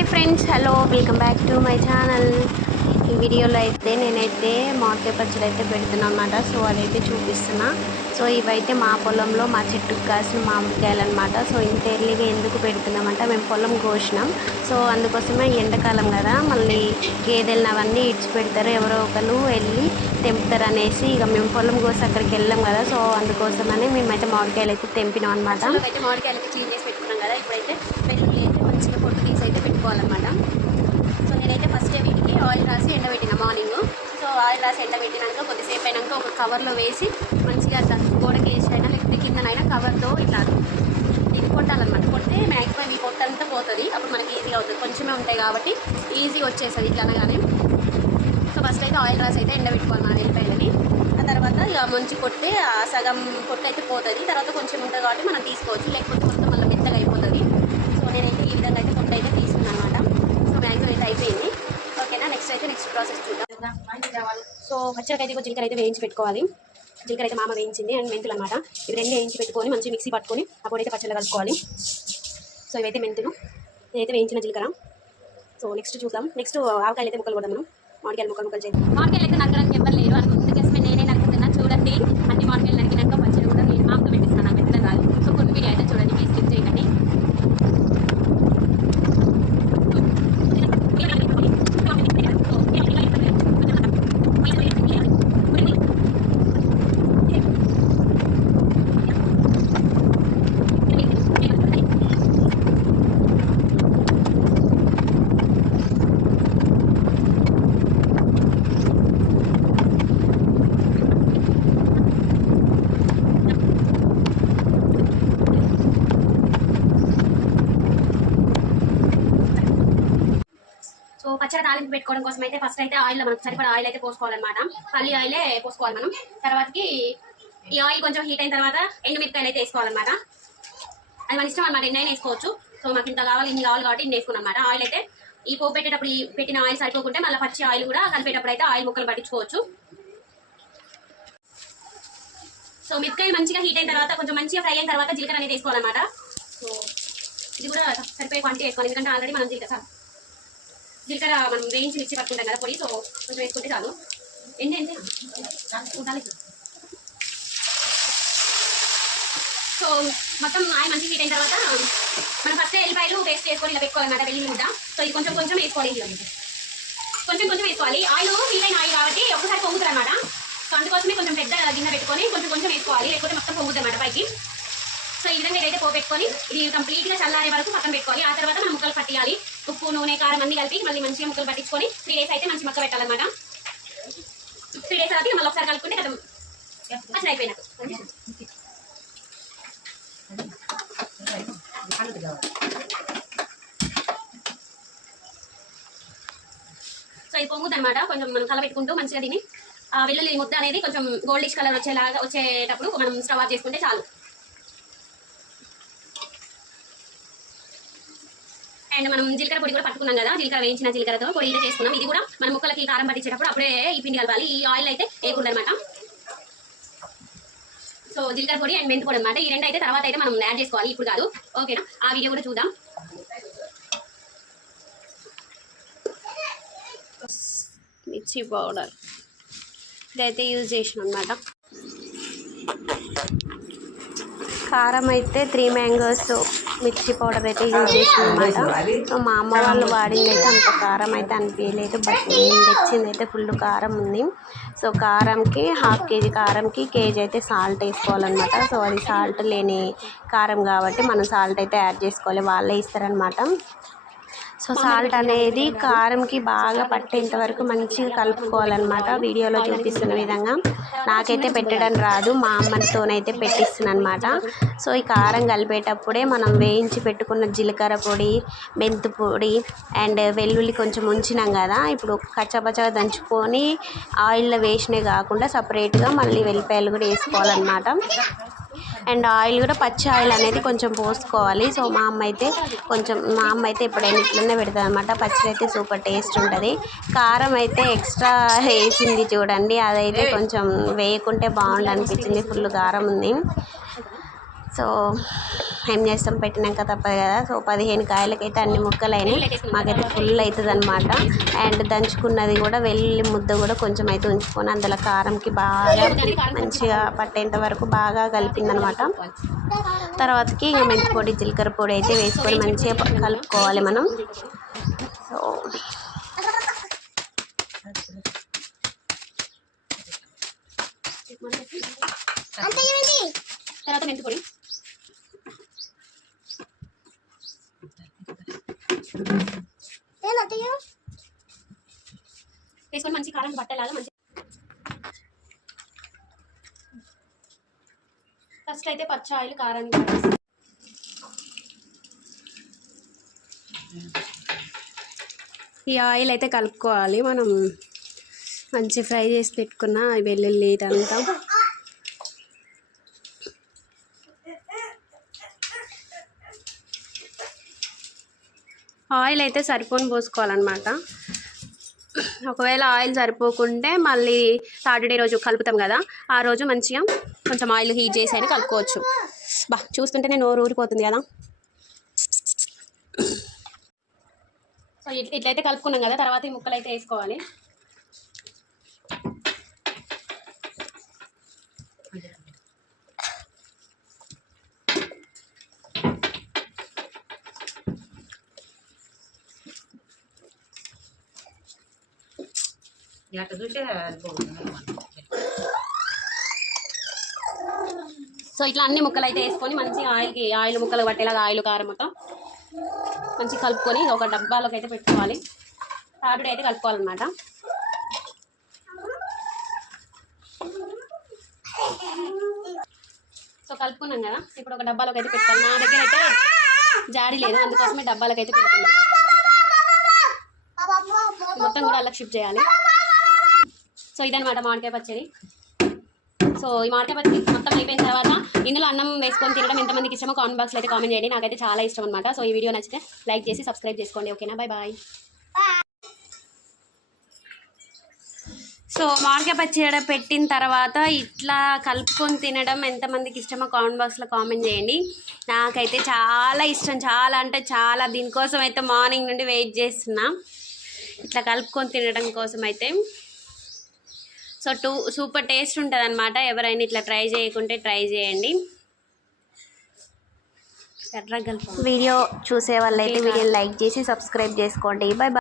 Hi friends, hello, welcome back to my channel. ఈ వీడియోలో అయితే నేనైతే మామిడికాయ పచ్చడి అయితే పెడుతున్నాను అనమాట. సో అదైతే చూపిస్తున్నా. సో ఇవైతే మా పొలంలో మా చెట్టుకు కాసిన మామిడికాయలు అనమాట. సో ఇంత ఎర్లీగా ఎందుకు పెడుతున్నామంటే మేము పొలం కోసినాం. సో అందుకోసమే ఎండాకాలం కదా, మళ్ళీ గేదెలను అవన్నీ ఇడ్చి పెడతారు, ఎవరో ఒకరు వెళ్ళి తెంపుతారు అనేసి ఇక మేము పొలం కోసి అక్కడికి వెళ్ళాం కదా. సో అందుకోసమని మేమైతే మామిడికాయలు అయితే తెంపినాం అనమాట. అయితే మామిడికాయలు అయితే క్లీన్ చేసి పెట్టుకున్నాం కదా. ఇప్పుడైతే వెల్లుల్లి అయితే మంచిగా పొట్టు తీసి అయితే పెట్టుకోవాలన్నమాట. సో నేనైతే ఫస్ట్ వీటికి ఆయిల్ రాసి ఎండబెట్టిన మార్నింగ్. సో ఆయిల్ రాసి ఎండబెట్టినాక కొద్దిసేపు అయినాక ఒక కవర్లో వేసి మంచిగా అట్లా గోడకి వేసినైనా లేకపోతే కిందనైనా కవర్తో ఇట్లా ఇది కొట్టాలన్నమాట. కొడితే మ్యాక్సిమం ఈ పొట్టంతా పోతుంది. అప్పుడు మనకి ఈజీగా అవుతుంది, కొంచెమే ఉంటాయి కాబట్టి ఈజీ వచ్చేస్తుంది ఇట్లా అనగానే. సో ఫస్ట్ అయితే ఆయిల్ రాసి అయితే ఎండబెట్టుకోవాలి మన వెల్లిపాయలని. ఆ తర్వాత ఇక మంచి కొట్టి ఆ సగం పొట్టు అయితే పోతుంది. తర్వాత కొంచెం ఉంటుంది కాబట్టి మనం తీసుకోవచ్చు, లేకపోతే మొత్తం మళ్ళీ మెత్తగా అయిపోతుంది. సో నేనైతే ఈ విధంగా అయితే పొట్టు అయితే తీసుకున్నాను అనమాట. సో మ్యాక్సిమం అయితే అయిపోయింది. ఓకేనా, నెక్స్ట్ ప్రాసెస్ చూద్దాం. సో పచ్చడికి అయితే జీలకర్ర అయితే వేయించి పెట్టుకోవాలి. జీలకర్ర అయితే మామ వేయించింది అండ్ మెంతులు అనమాట. ఇవి రెండు వేయించి పెట్టుకొని మంచి మిక్సీ పట్టుకొని అప్పుడు అయితే పచ్చళ్ళు కలుపుకోవాలి. సో ఇవైతే మెంతులు, నేనైతే వేయించిన జీలకర్ర. సో నెక్స్ట్ చూద్దాం. నెక్స్ట్ ఆవకాయలు అయితే ముక్కలు కొడదాం మనం. మామిడికాయలు ముక్కలు చేద్దాం. మామిడికాయలు అయితే నరకడానికి ఎవరు లేరు అందుకోసమే నేనే నరుకుతున్నా. చూడండి, అన్ని మామిడికాయలు నరికినాక పచ్చడి కూడా నేను మామూలుగా పెట్టిస్తున్నాను, పెట్టడం కాదు. సో కొన్ని వీడియో అయితే చూడండి, ప్లీజ్ స్కిప్ చేయకండి. సో పచ్చడి తాలింపు పెట్టుకోవడం కోసం అయితే ఫస్ట్ అయితే ఆయిల్ మనకు సరిపడా ఆయిల్ అయితే పోసుకోవాలన్నమాట. పల్లి ఆయిలే పోసుకోవాలి మనం. తర్వాతకి ఈ ఆయిల్ కొంచెం హీట్ అయిన తర్వాత ఎండుమిరపకాయలు అయితే వేసుకోవాలన్నమాట. అది మన ఇష్టం అనమాట, ఎన్నైనా వేసుకోవచ్చు. సో మాకు ఇంత కావాలి, ఇన్ని కావాలి కాబట్టి ఇన్ని వేసుకున్నాం అనమాట. ఆయిల్ అయితే ఈ పోపు పెట్టేటప్పుడు ఈ పెట్టిన ఆయిల్ సరిపోకుంటే మళ్ళీ పచ్చి ఆయిల్ కూడా కలిపేటప్పుడు అయితే ఆయిల్ ముక్కలు పట్టించుకోవచ్చు. సో మిరపకాయలు మంచిగా హీట్ అయిన తర్వాత కొంచెం మంచిగా ఫ్రై అయిన తర్వాత జీలకర్ర అనేది వేసుకోవాలన్నమాట. సో ఇది కూడా సరిపోయే క్వాంటిటీ వేసుకోవాలి, ఎందుకంటే ఆల్రెడీ మనం జీలకర్ర మనం వేయించి మిక్సీ పట్టుకుంటాం కదా పొడి. సో కొంచెం వేసుకుంటే చాలు. ఏంటి ఉండాలి. సో మొత్తం ఆయిల్ మంచి హీట్ అయిన తర్వాత మనం ఫస్ట్ ఎల్లిపాయలు పేస్ట్ చేసుకొని ఇలా పెట్టుకోవాలన్నమాట, వెల్లుల్లి ముద్ద. సో ఇది కొంచెం కొంచెం వేసుకోవాలి, కొంచెం కొంచెం వేసుకోవాలి. ఆయిల్ హీట్ అయిన ఆయిల్ కాబట్టి ఒకసారి పొంగుతుంది అనమాట. సో అందుకోసమే కొంచెం పెద్ద గిన్నె పెట్టుకొని కొంచెం కొంచెం వేసుకోవాలి, లేకపోతే మొత్తం పొంగుతుంది అనమాట పైకి. సో ఈ విధంగా అయితే పోపెట్టుకొని ఇది కంప్లీట్గా చల్లారే వరకు పక్కన పెట్టుకోవాలి. ఆ తర్వాత మనం ముక్కలు పట్టియాలి. ఉప్పు, నూనె, కారం అన్ని కలిపి మళ్ళీ మంచిగా ముక్కలు పట్టించుకొని 3 days అయితే మంచి మొక్క పెట్టాలన్నమాట. 3 days తర్వాత మళ్ళీ ఒకసారి కలుపుకుంటే కదా పచ్చడి అయిపోయినట్టు. సో ఇది పొంగుద్ది అనమాట. కొంచెం మనం కలబెట్టుకుంటూ మంచిగా తిని వెల్లుల్లి ముద్ద అనేది కొంచెం గోల్డిష్ కలర్ వచ్చేటప్పుడు మనం స్టవ్ ఆఫ్ చేసుకుంటే చాలు. అండ్ మనం జీలకర్ర పొడి కూడా పట్టుకున్నాం కదా, జీలకర్ర వేయించిన జీలకర్రతో పొడి అయితే చేసుకున్నాం. ఇది కూడా మన ముక్కలకి కారం పట్టించేటప్పుడు అప్పుడే ఈ పిండి కలపాలి. ఈ ఆయిల్ అయితే వేయకూడదు అనమాట. సో జీలకర్ర పొడి అండ్ మెంతి పొడి అనమాట. ఈ రెండు అయితే తర్వాత అయితే మనం యాడ్ చేసుకోవాలి, ఇప్పుడు కాదు. ఓకేనా, ఆ వీడియో కూడా చూద్దాం. మిర్చి పౌడర్ ఇదైతే యూజ్ చేసిన అనమాట. కారం అయితే 3 mangoes మిర్చి పౌడర్ అయితే యూజ్ చేసిన అనమాట. సో మా అమ్మ వాళ్ళు వాడింది అయితే అంత కారం అయితే అనిపించలేదు, బట్ నేను తెచ్చింది అయితే ఫుల్ కారం ఉంది. సో కారంకి 1/2 kg కారంకి కేజీ అయితే సాల్ట్ వేసుకోవాలన్నమాట. సో అది సాల్ట్ లేని కారం కాబట్టి మనం సాల్ట్ అయితే యాడ్ చేసుకోవాలి, వాళ్ళే ఇస్తారనమాట. సో సాల్ట్ అనేది కారంకి బాగా పట్టేంత వరకు మంచిగా కలుపుకోవాలన్నమాట. వీడియోలో చూపిస్తున్న విధంగా నాకైతే పెట్టడం రాదు, మా అమ్మతోనైతే పెట్టిస్తున్నాను అనమాట. సో ఈ కారం కలిపేటప్పుడే మనం వేయించి పెట్టుకున్న జీలకర్ర పొడి, మెంతు పొడి అండ్ వెల్లుల్లి కొంచెం ఉంచినాం కదా, ఇప్పుడు కచ్చపచ్చగా దంచుకొని ఆయిల్లో వేసినవి కాకుండా సపరేట్గా మళ్ళీ వెల్లిపాయలు కూడా వేసుకోవాలన్నమాట. అండ్ ఆయిల్ కూడా పచ్చి ఆయిల్ అనేది కొంచెం పోసుకోవాలి. సో మా అమ్మ అయితే ఎప్పుడైనా ఇట్లనే పెడుతుంది అనమాట. పచ్చడి అయితే సూపర్ టేస్ట్ ఉంటుంది. కారం అయితే ఎక్స్ట్రా వేసింది చూడండి, అదైతే కొంచెం వేయకుంటే బాగుండు అనిపించింది, ఫుల్ కారం ఉంది. సో ఏం చేస్తాం, పెట్టినాక తప్పదు కదా. సో 15 కాయలకైతే అన్ని ముక్కలు అయినాయి. మాకైతే ఫుల్ అవుతుంది అనమాట. అండ్ దంచుకున్నది కూడా వెల్లుల్లి ముద్ద కూడా కొంచెం అయితే ఉంచుకొని అందులో కారంకి బాగా మంచిగా పట్టేంత వరకు బాగా కలిపిందనమాట. తర్వాతకి ఇంకా మెంతి పొడి, జీలకర్ర పొడి అయితే వేసుకొని మంచిగా కలుపుకోవాలి మనం. సో తర్వాత మెంతి పొడి, వేసుకొని మంచి కారం పట్టేలాగా మంచి. ఫస్ట్ అయితే పచ్చి ఆయిల్ కారాన్ని ఈ ఆయిల్ అయితే కలుపుకోవాలి మనం. మంచి ఫ్రై చేసి పెట్టుకున్న వెల్లుల్లి ఇదంతా ఆయిల్ అయితే సరిపోని పోసుకోవాలన్నమాట. ఒకవేళ ఆయిల్ సరిపోకుంటే మళ్ళీ సాటర్డే రోజు కలుపుతాం కదా, ఆ రోజు మంచిగా కొంచెం ఆయిల్ హీట్ చేసి అయినా కలుపుకోవచ్చు. చూస్తుంటేనే నోరు ఊరిపోతుంది కదా. సో ఇట్లయితే కలుపుకున్నాం కదా. తర్వాత ఈ ముక్కలు అయితే వేసుకోవాలి. సో ఇట్లా అన్ని ముక్కలు అయితే వేసుకొని మంచిగా ఆయిల్ ముక్కలు పట్టేలాగా ఆయిల్ కారం మొత్తం మంచిగా కలుపుకొని ఒక డబ్బాలోకి అయితే పెట్టుకోవాలి. సాటర్డే అయితే కలుపుకోవాలన్నమాట. సో కలుపుకున్నాం కదా, ఇప్పుడు ఒక డబ్బాలోకి అయితే పెట్టుకోవాలి. నా దగ్గర అయితే జాడి లేదు, అందుకోసమే డబ్బాలోకి అయితే పెట్టుకున్నాం. మొత్తం కూడా అలా షిఫ్ట్ చేయాలి. సో ఇదనమాట మామిడికాయ పచ్చడి. సో ఈ మామిడికాయ పచ్చడి మొత్తం అయిపోయిన తర్వాత ఇందులో అన్నం వేసుకొని తినడం ఎంతమందికి ఇష్టమో కామెంట్ బాక్స్లో అయితే కామెంట్ చేయండి. నాకైతే చాలా ఇష్టం అనమాట. సో ఈ వీడియో నచ్చితే లైక్ చేసి సబ్స్క్రైబ్ చేసుకోండి. ఓకేనా, బాయ్ బాయ్. సో మామిడికాయ పచ్చడి పెట్టిన తర్వాత ఇట్లా కలుపుకొని తినడం ఎంతమందికి ఇష్టమో కామెంట్ బాక్స్లో కామెంట్ చేయండి. నాకైతే చాలా ఇష్టం, చాలా అంటే చాలా. దీనికోసం అయితే మార్నింగ్ నుండి వెయిట్ చేస్తున్నా, ఇట్లా కలుపుకొని తినడం కోసం అయితే. సో సూపర్ టేస్ట్ ఉంటుంది అనమాట. ఎవరైనా ఇట్లా ట్రై చేయకుంటే ట్రై చేయండి. వీడియో చూసే వాళ్ళైతే వీడియోని లైక్ చేసి సబ్స్క్రైబ్ చేసుకోండి. Bye bye.